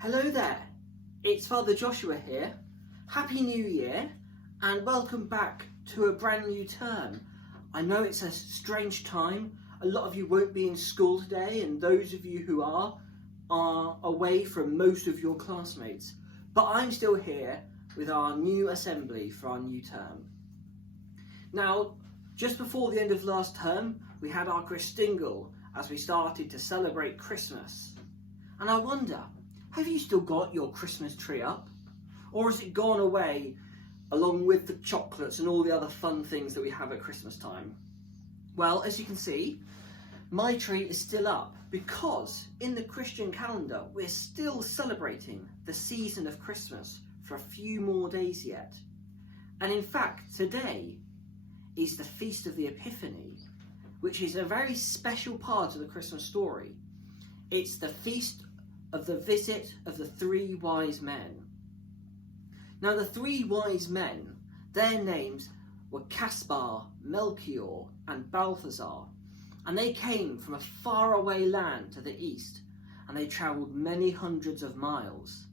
Hello there, it's Father Joshua here. Happy New Year and welcome back to a brand new term. I know it's a strange time. A lot of you won't be in school today, and those of you who are away from most of your classmates. But I'm still here with our new assembly for our new term. Now, just before the end of last term, we had our Christingle as we started to celebrate Christmas. And I wonder, have you still got your Christmas tree up? Or has it gone away along with the chocolates and all the other fun things that we have at Christmas time? Well, as you can see, my tree is still up because in the Christian calendar, we're still celebrating the season of Christmas for a few more days yet. And in fact, today is the Feast of the Epiphany, which is a very special part of the Christmas story. It's the feast of the visit of the three wise men. Now, the three wise men, their names were Caspar, Melchior, and Balthazar, and they came from a faraway land to the east, and they travelled many hundreds of miles.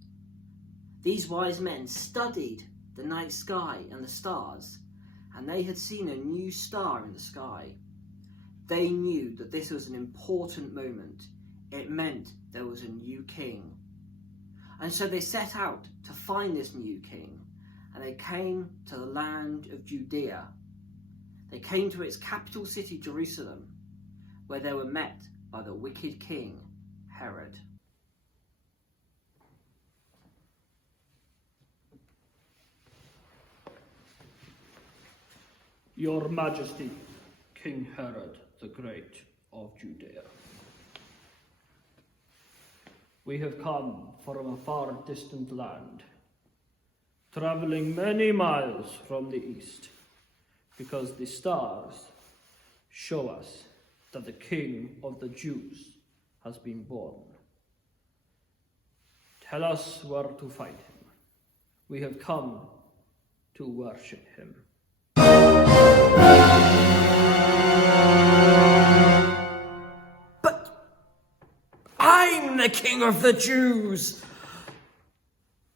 These wise men studied the night sky and the stars, and they had seen a new star in the sky. They knew that this was an important moment. It meant there was a new king. And so they set out to find this new king, and they came to the land of Judea. They came to its capital city, Jerusalem, where they were met by the wicked king, Herod. Your Majesty, King Herod the Great of Judea. We have come from a far distant land, travelling many miles from the east, because the stars show us that the King of the Jews has been born. Tell us where to find him. We have come to worship him. I'm the King of the Jews,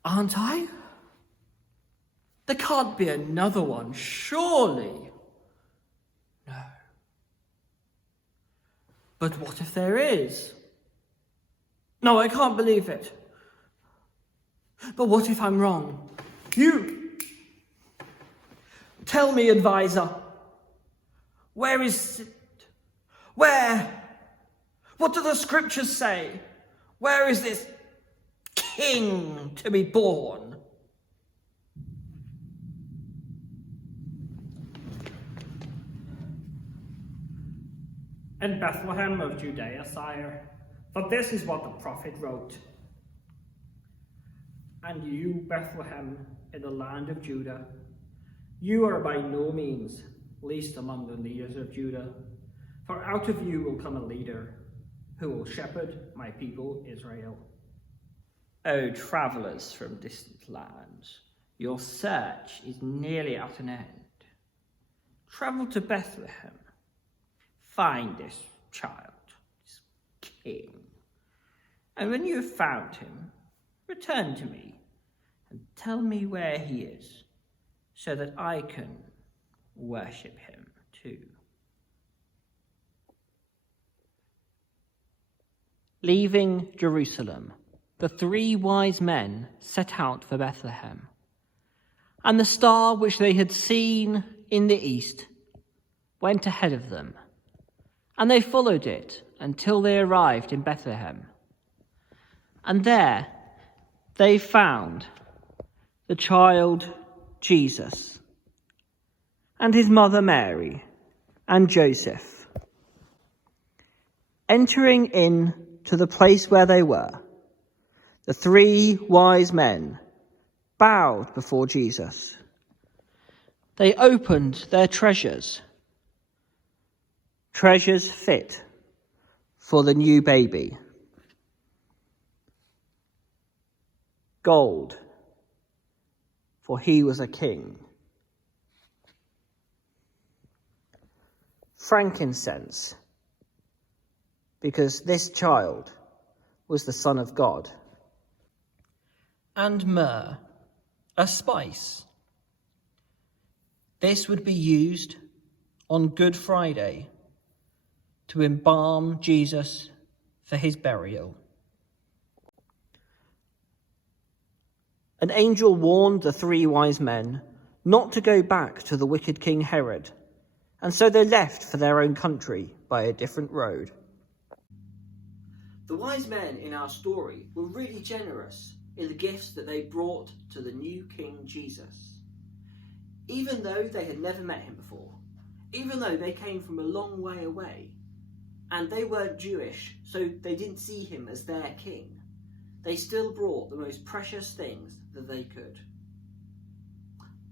aren't I? There can't be another one, surely. No. But what if there is? No, I can't believe it. But what if I'm wrong? You! Tell me, advisor. Where is it? Where? What do the scriptures say? Where is this king to be born? In Bethlehem of Judea, sire, for this is what the prophet wrote. And you, Bethlehem, in the land of Judah, you are by no means least among the leaders of Judah, for out of you will come a leader who will shepherd my people Israel. O travellers from distant lands, your search is nearly at an end. Travel to Bethlehem. Find this child, this king. And when you have found him, return to me and tell me where he is, so that I can worship him too. Leaving Jerusalem, the three wise men set out for Bethlehem. And the star which they had seen in the east went ahead of them, and they followed it until they arrived in Bethlehem. And there they found the child Jesus, and his mother Mary, and Joseph. Entering in to the place where they were, the three wise men bowed before Jesus. They opened their treasures fit for the new baby. Gold, for he was a king. Frankincense, because this child was the Son of God. and myrrh, a spice. This would be used on Good Friday to embalm Jesus for his burial. An angel warned the 3 wise men not to go back to the wicked King Herod, and so they left for their own country by a different road. The wise men in our story were really generous in the gifts that they brought to the new King Jesus. Even though they had never met him before, even though they came from a long way away, and they weren't Jewish, so they didn't see him as their king, they still brought the most precious things that they could.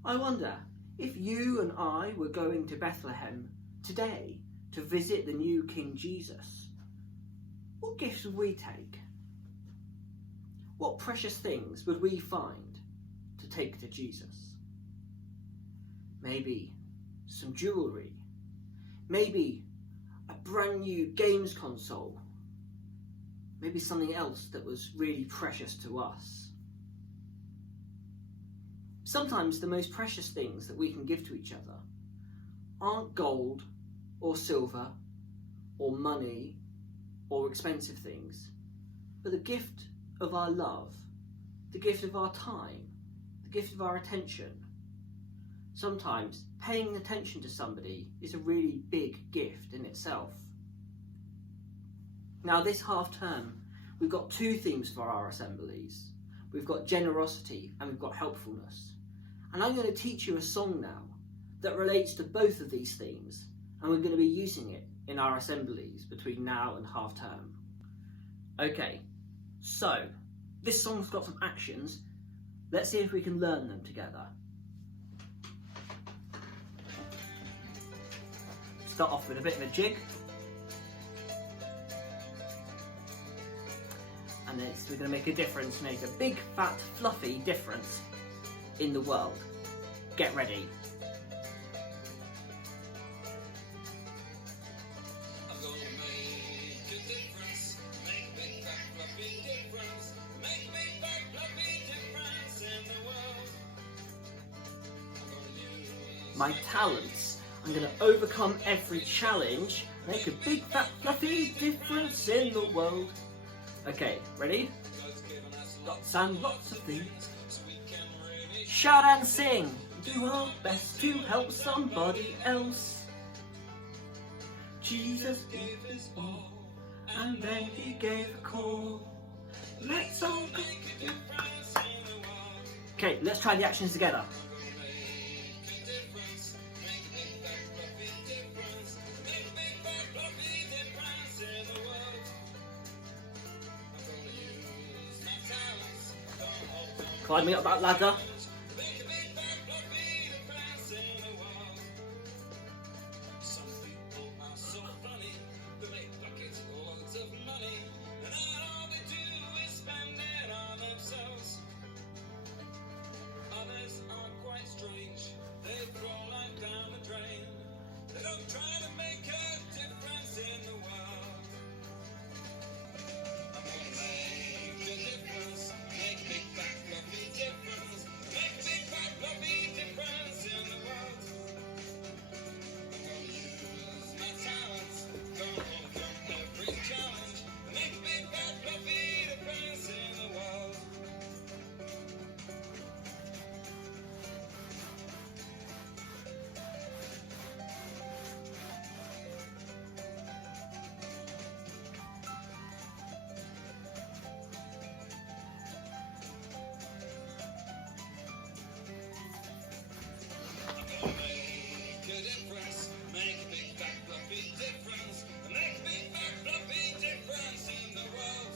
I wonder if you and I were going to Bethlehem today to visit the new King Jesus, what gifts would we take? What precious things would we find to take to Jesus? Maybe some jewellery, maybe a brand new games console, maybe something else that was really precious to us. Sometimes the most precious things that we can give to each other aren't gold or silver or money or expensive things, but the gift of our love, the gift of our time, the gift of our attention. Sometimes paying attention to somebody is a really big gift in itself. Now this half term, we've got 2 themes for our assemblies. We've got generosity and we've got helpfulness. And I'm going to teach you a song now that relates to both of these themes, and we're going to be using it in our assemblies between now and half term. Okay, so this song's got some actions. Let's see if we can learn them together. Start off with a bit of a jig. And then we're going to make a difference, make a big, fat, fluffy difference in the world. Get ready. I'm gonna make a difference, make a big, fat, fluffy difference, make a big, fat, fluffy difference in the world. I'm gonna use My talents. I'm going to overcome every challenge, make a big, fat, fluffy difference in the world. Okay, ready? God's given us Lots and lots of things. so we can really Shout and sing. Do our best to help somebody else. Jesus gave his all, and then he gave a call. Let's all go. make a difference in the world. Okay, let's try the actions together. Make a difference, make a big, fat, fluffy difference, make a big, fat, fluffy difference in the world. I'm gonna use my talents, don't hold on. Climbing up that ladder. Make a big, fat, fluffy difference in the world. Some people are so funny, they make buckets of loads of money, and all they do is spend it on themselves. Others are quite strange, they throw life down the drain. They don't try to make a difference in the world. I'm gonna make a difference, make a big, fat, fluffy difference, make a big, fat, fluffy difference in the world. I'm gonna use my talents, gonna overcome every challenge, make a big, fat, fluffy difference in the world. Make a difference, make a big, fat, fluffy difference, make a big, fat, fluffy difference in the world.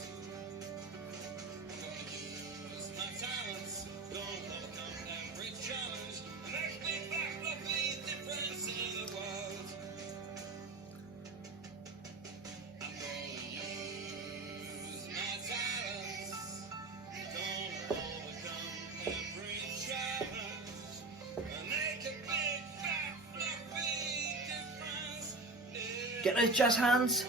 I'm gonna use my talents, gonna overcome every challenge, make a big, fat, fluffy difference in the world. I'm gonna use my talents, gonna overcome every challenge, and make a big, fat, fluffy difference in Get those jazz hands.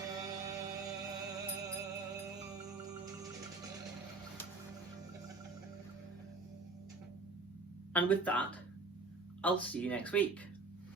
And with that, I'll see you next week.